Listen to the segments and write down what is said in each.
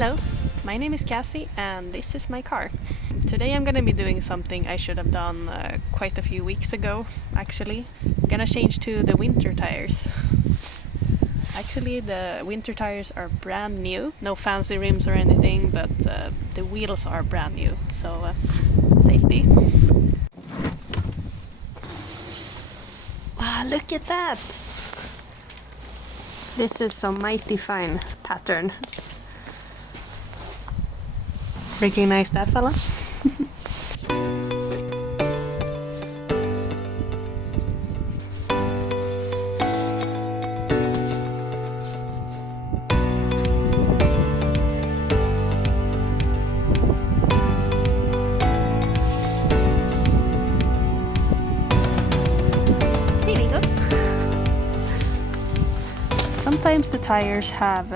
Hello, my name is Cassie and this is my car. Today I'm gonna be doing something I should have done quite a few weeks ago, actually. I'm gonna change to the winter tires. Actually, the winter tires are brand new. No fancy rims or anything, but the wheels are brand new, so safety. Wow, look at that! This is some mighty fine pattern. Recognize that fella? Sometimes the tires have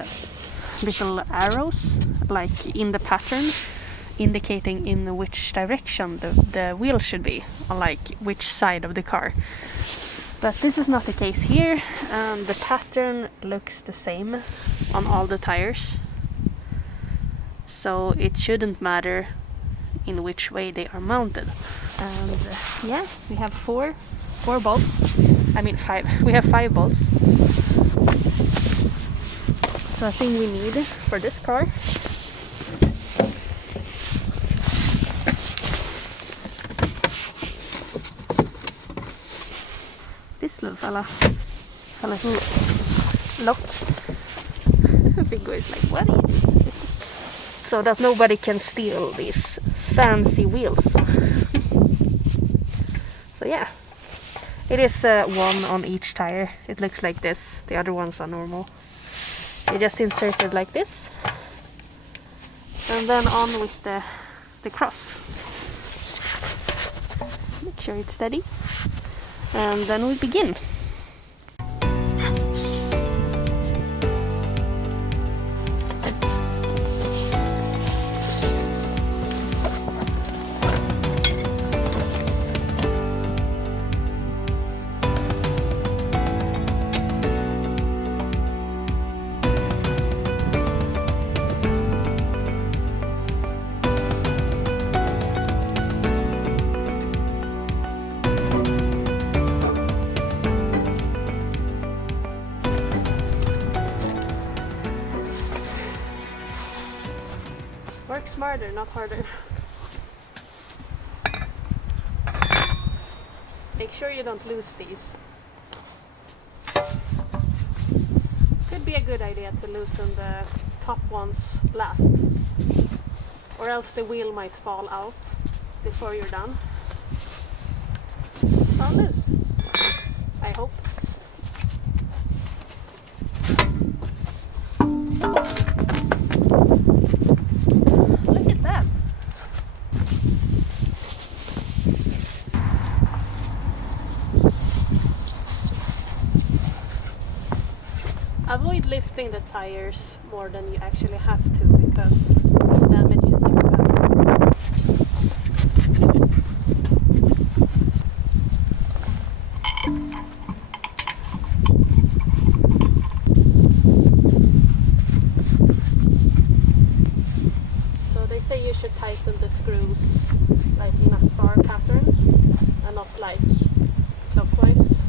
little arrows, like in the pattern, indicating in which direction the wheel should be, or like which side of the car. But this is not the case here, and the pattern looks the same on all the tires. So it shouldn't matter in which way they are mounted. And yeah, we have four bolts. I mean 5. We have 5 bolts. So I think we need for this car this little fella who locked. Bingo is like, what are you doing? So that nobody can steal these fancy wheels. So yeah, it is one on each tire. It looks like this. The other ones are normal. You just insert it like this, and then on with the cross. Make sure it's steady, and then we begin. Work smarter, not harder. Make sure you don't lose these. Could be a good idea to loosen the top ones last, or else the wheel might fall out before you're done. So loose, I hope. Avoid lifting the tires more than you actually have to, because it damages your back. So they say you should tighten the screws like in a star pattern and not like clockwise.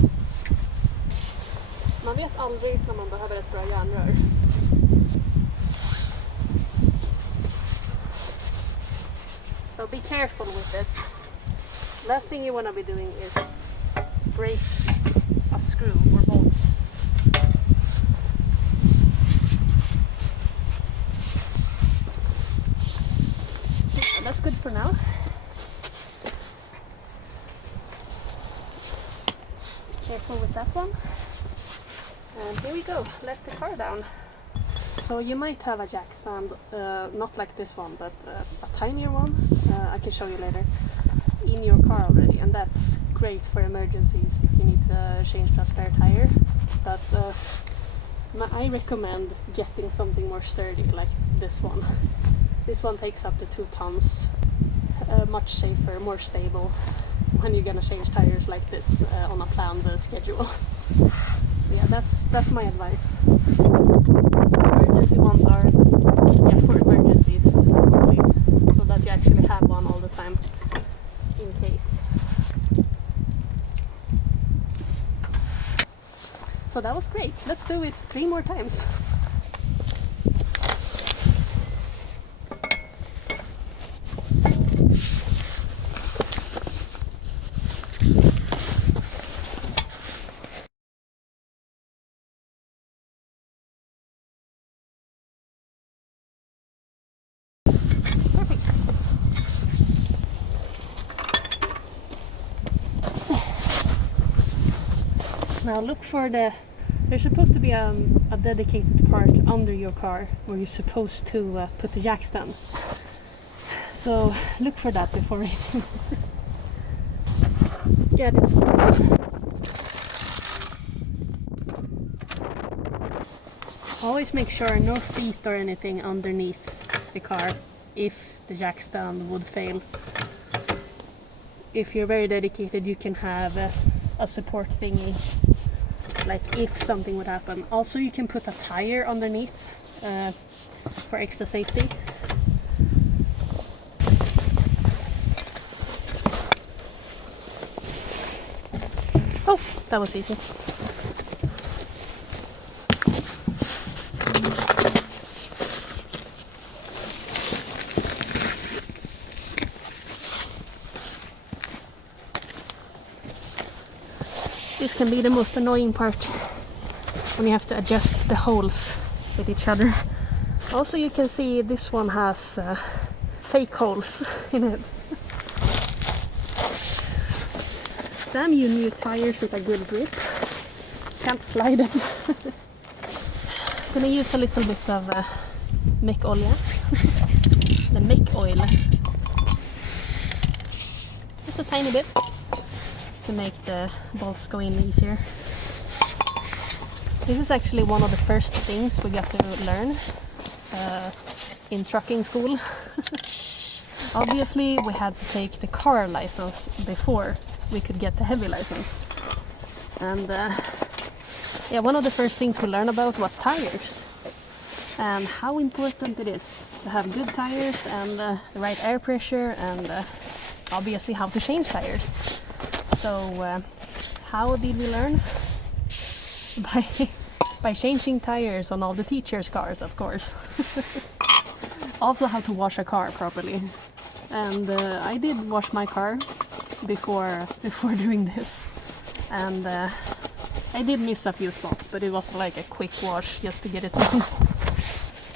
Man vet aldrig när man behöver ett bra järnrör. So be careful with this. Last thing you want to be doing is break a screw or bolt. So that's good for now. Be careful with that one. And here we go, let the car down. So you might have a jack stand, not like this one, but a tinier one, I can show you later, in your car already, and that's great for emergencies if you need to change a spare tire. But I recommend getting something more sturdy, like this one. This one takes up to 2 tons, much safer, more stable when you're gonna change tires like this on a planned schedule. So yeah, that's my advice. Emergency ones are, yeah, for emergencies only, so that you actually have one all the time in case. So that was great. Let's do it 3 more times. Now look for there's supposed to be a dedicated part under your car where you're supposed to put the jack stand. So look for that before racing. Yeah, this is the one. Always make sure no feet or anything underneath the car if the jack stand would fail. If you're very dedicated, you can have a support thingy, like if something would happen. Also, you can put a tire underneath for extra safety. Oh, that was easy. This can be the most annoying part when you have to adjust the holes with each other. Also, you can see this one has fake holes in it. Damn you new tires with a good grip. Can't slide them. Gonna use a little bit of mech oil. The mech oil. Just a tiny bit to make the bolts go in easier. This is actually one of the first things we got to learn in trucking school. Obviously we had to take the car license before we could get the heavy license. And yeah, one of the first things we learned about was tires. And how important it is to have good tires and the right air pressure, and obviously how to change tires. So how did we learn? By changing tires on all the teachers' cars, of course. Also how to wash a car properly. And I did wash my car before doing this. And I did miss a few spots, but it was like a quick wash just to get it done.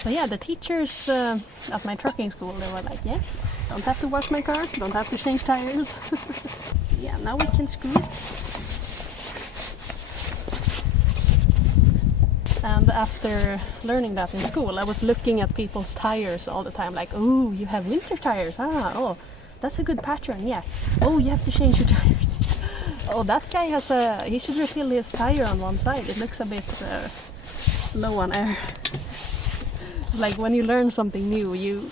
So yeah, the teachers at my trucking school, they were like, yeah, don't have to wash my car, don't have to change tires. Yeah, now we can screw it. And after learning that in school, I was looking at people's tires all the time, like, oh, you have winter tires, oh, that's a good pattern, yeah. Oh, you have to change your tires. Oh, that guy he should refill his tire on one side, it looks a bit low on air. Like when you learn something new, you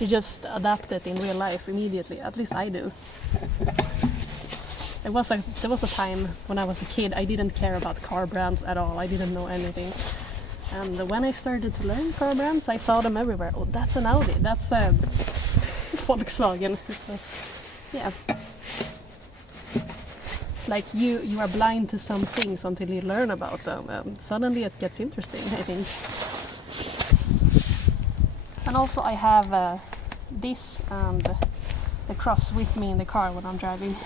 just adapt it in real life immediately, at least I do. There was a time when I was a kid, I didn't care about car brands at all. I didn't know anything. And when I started to learn car brands, I saw them everywhere. Oh, that's an Audi. That's a Volkswagen. Yeah. It's like you are blind to some things until you learn about them. And suddenly it gets interesting, I think. And also I have this and the cross with me in the car when I'm driving.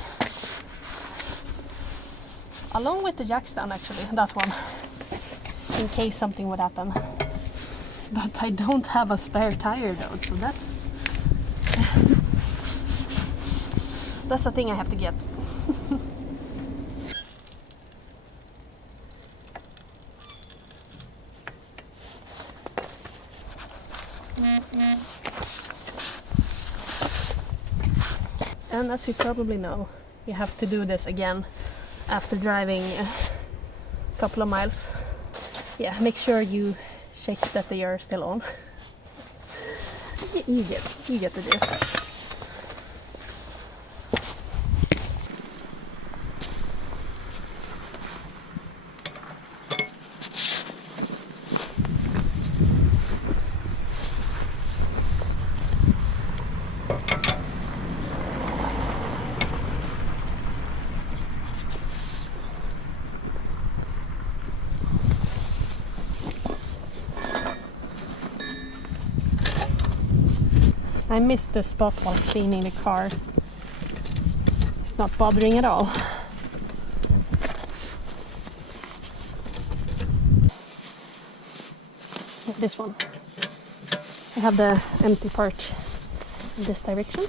Along with the jack stand, actually, that one, in case something would happen. But I don't have a spare tire though, so that's a thing I have to get. And as you probably know, you have to do this again after driving a couple of miles. Yeah, make sure you check that they are still on. you get the drift. I missed the spot while cleaning the car. It's not bothering at all. This one. I have the empty part in this direction.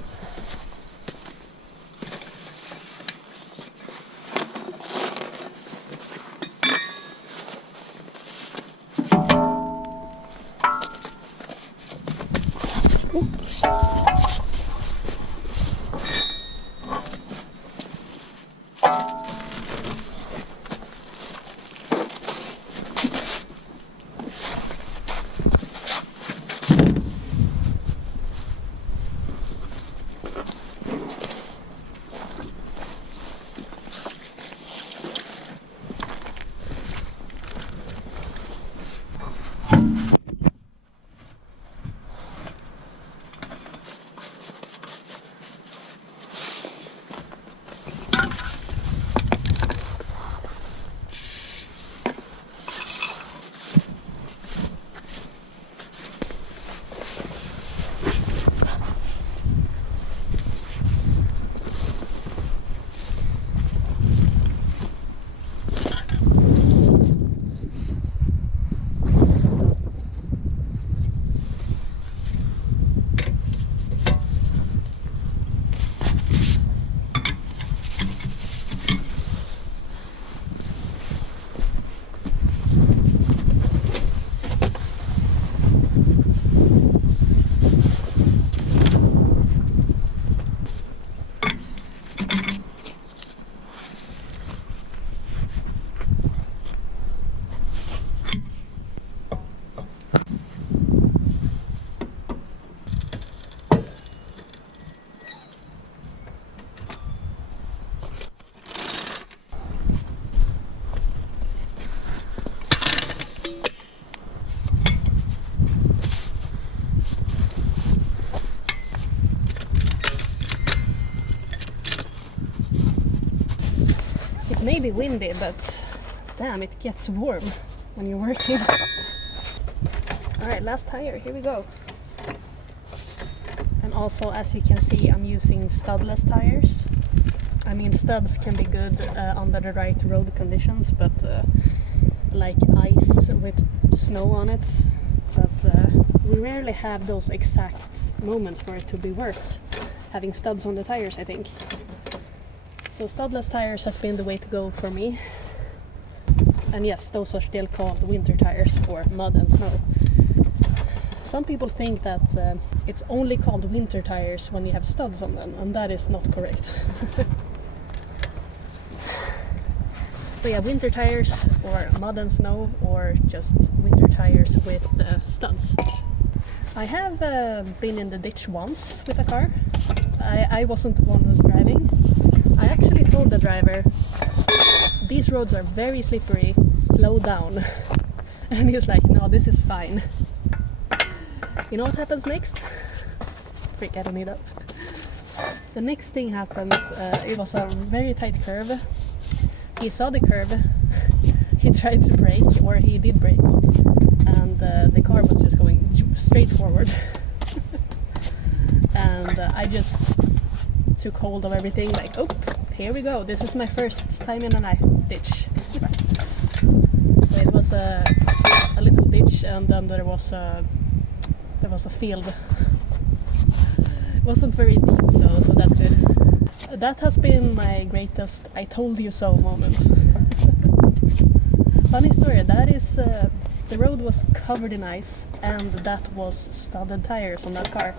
May be windy, but damn, it gets warm when you're working. Alright, last tire, here we go. And also, as you can see, I'm using studless tires. I mean, studs can be good under the right road conditions, but like ice with snow on it. But we rarely have those exact moments for it to be worth having studs on the tires, I think. So studless tires has been the way to go for me. And yes, those are still called winter tires or mud and snow. Some people think that it's only called winter tires when you have studs on them, and that is not correct. So yeah, winter tires or mud and snow, or just winter tires with studs. I have been in the ditch once with a car. I wasn't the one who was driving. I actually told the driver, these roads are very slippery, slow down. And he was like, no, this is fine. You know what happens next? Freak, I don't need that. The next thing happens, it was a very tight curve. He saw the curve, he tried to brake, or he did brake, and the car was just going straight forward. And I just took hold of everything, like, oh, here we go, this is my first time in a ditch. So it was a little ditch, and then there was a field. It wasn't very deep though, so that's good. That has been my greatest I told you so moment. Funny story, that is, the road was covered in ice, and that was studded tires on that car.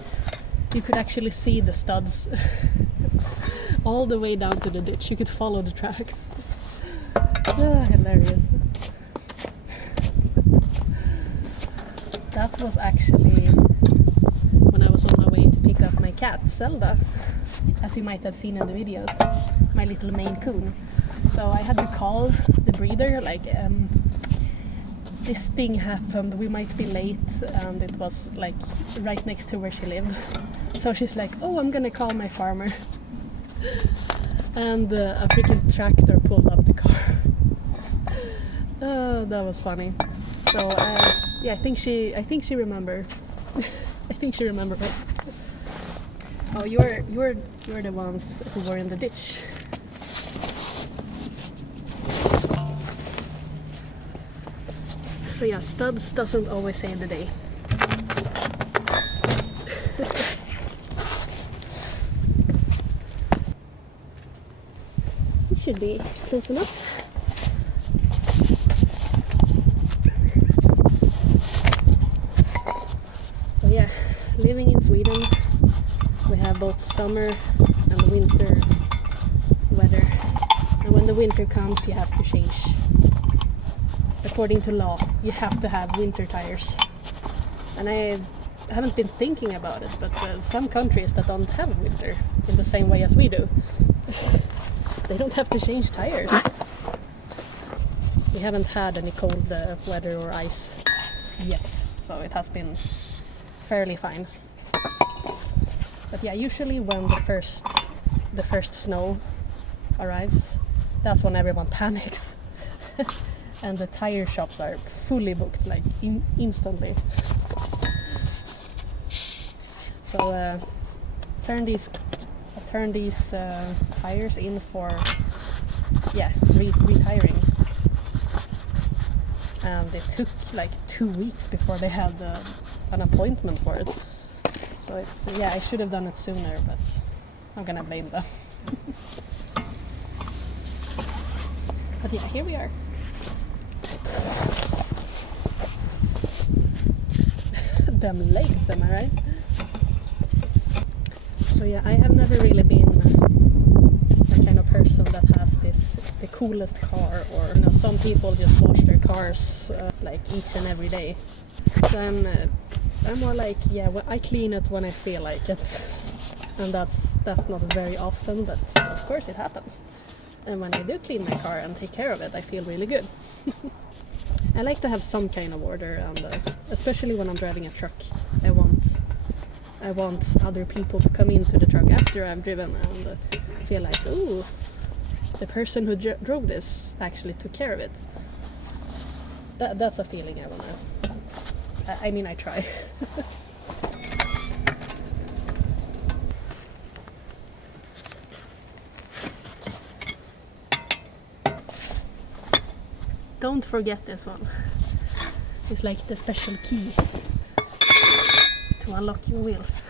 You could actually see the studs all the way down to the ditch. You could follow the tracks. Hilarious. That was actually when I was on my way to pick up my cat, Zelda, as you might have seen in the videos, my little Maine Coon. So I had to call the breeder, like, this thing happened, we might be late, and it was like right next to where she lived. So she's like, oh, I'm gonna call my farmer. And a freaking tractor pulled up the car. That was funny. So yeah, I think she remembered. I think she remembered us. Oh, you're the ones who were in the ditch. So yeah, studs doesn't always save the day. It should be close enough. So yeah, living in Sweden, we have both summer and winter weather. And when the winter comes, you have to change. According to law, you have to have winter tires. And I haven't been thinking about it, but some countries that don't have winter in the same way as we do, they don't have to change tires. We haven't had any cold weather or ice yet, so it has been fairly fine. But yeah, usually when the first snow arrives, that's when everyone panics. And the tire shops are fully booked, like instantly. So turn these tires in for retiring. And it took like 2 weeks before they had an appointment for it. So it's I should have done it sooner, but I'm gonna blame them. But yeah, here we are. Them legs, am I right? So yeah, I have never really been the kind of person that has the coolest car, or some people just wash their cars like each and every day. So I'm more like, I clean it when I feel like it, and that's not very often, but of course it happens. And when I do clean my car and take care of it, I feel really good. I like to have some kind of order, and especially when I'm driving a truck, I want other people to come into the truck after I've driven and feel like, ooh, the person who drove this actually took care of it. That's a feeling I wanna. I try. Don't forget this one. It's like the special key to unlock your wheels.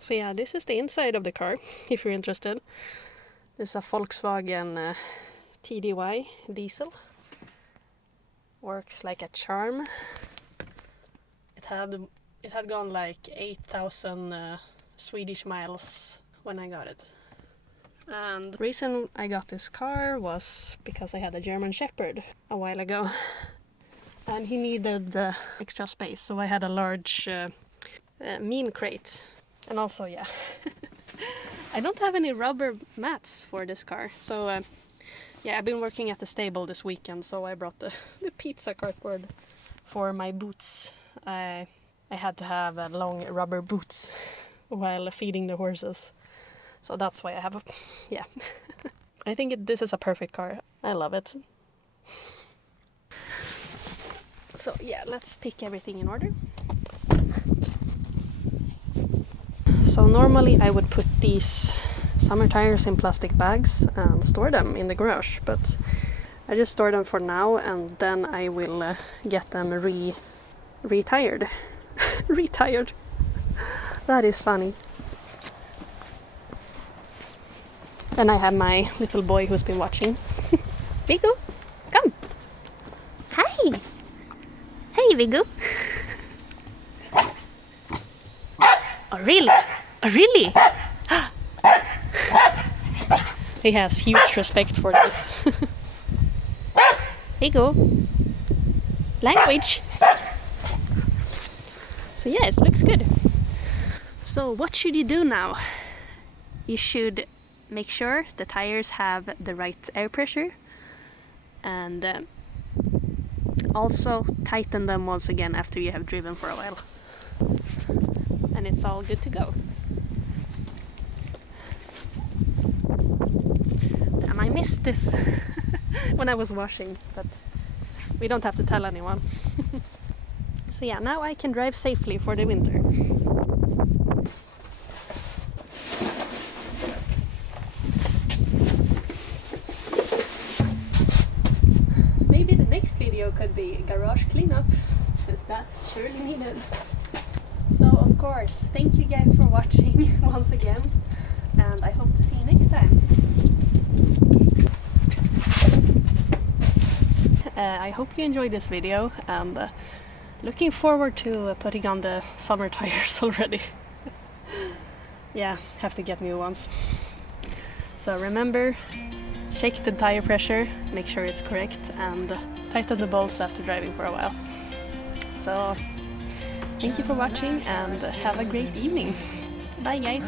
So yeah, this is the inside of the car, if you're interested. This is a Volkswagen TDY diesel. Works like a charm. It had gone like 8,000 Swedish miles when I got it. And the reason I got this car was because I had a German Shepherd a while ago. And he needed extra space, so I had a large mean crate. And also, I don't have any rubber mats for this car. So, I've been working at the stable this weekend, so I brought the pizza cardboard for my boots. I had to have long rubber boots while feeding the horses. So that's why I have I think this is a perfect car. I love it. So let's pick everything in order. So normally I would put these summer tires in plastic bags and store them in the garage, but I just store them for now, and then I will get them retired. Retired. That is funny. Then I have my little boy who's been watching. Viggo, come. Hi. Hey, Viggo. Oh, really? Oh, really? He has huge respect for this. Viggo. Language. So it looks good. So what should you do now? You should make sure the tires have the right air pressure, and also tighten them once again after you have driven for a while. And it's all good to go. And I missed this when I was washing, but we don't have to tell anyone. So now I can drive safely for the winter. video could be garage cleanup, because that's surely needed. So of course, thank you guys for watching once again, and I hope to see you next time. I hope you enjoyed this video, and looking forward to putting on the summer tires already. Yeah, have to get new ones. So remember, check the tire pressure, make sure it's correct, and tighten the bolts after driving for a while. So thank you for watching, and have a great evening. Bye guys!